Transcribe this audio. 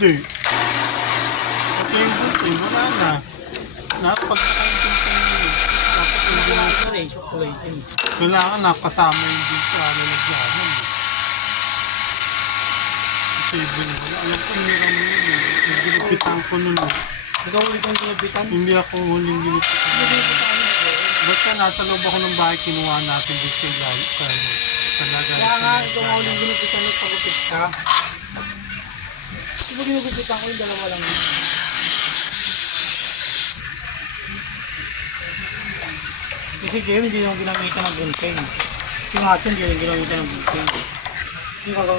Hindi. Pati yung buti, wala na. Nakapagkakaintong ko yun. Kailangan nakasama yung dito. Lalagyanan. Kasi wala. Alam ko, hirang mo yun. Ginupitan ko nun. Ikaw ulit ang ginupitan? Hindi ako huling ginupitan. Basta nasa loob ako ng bahay, kinuha natin dito sa talaga. Kaya nga, ikaw ang uling ginupitan at pagupit ka. Di ba ginugupitan ko yung dalawa lang yun? Kasi Jim, hindi naman ginamitan ng gunting. Yung atin, hindi naman ginamitan ng gunting. Yung gagawin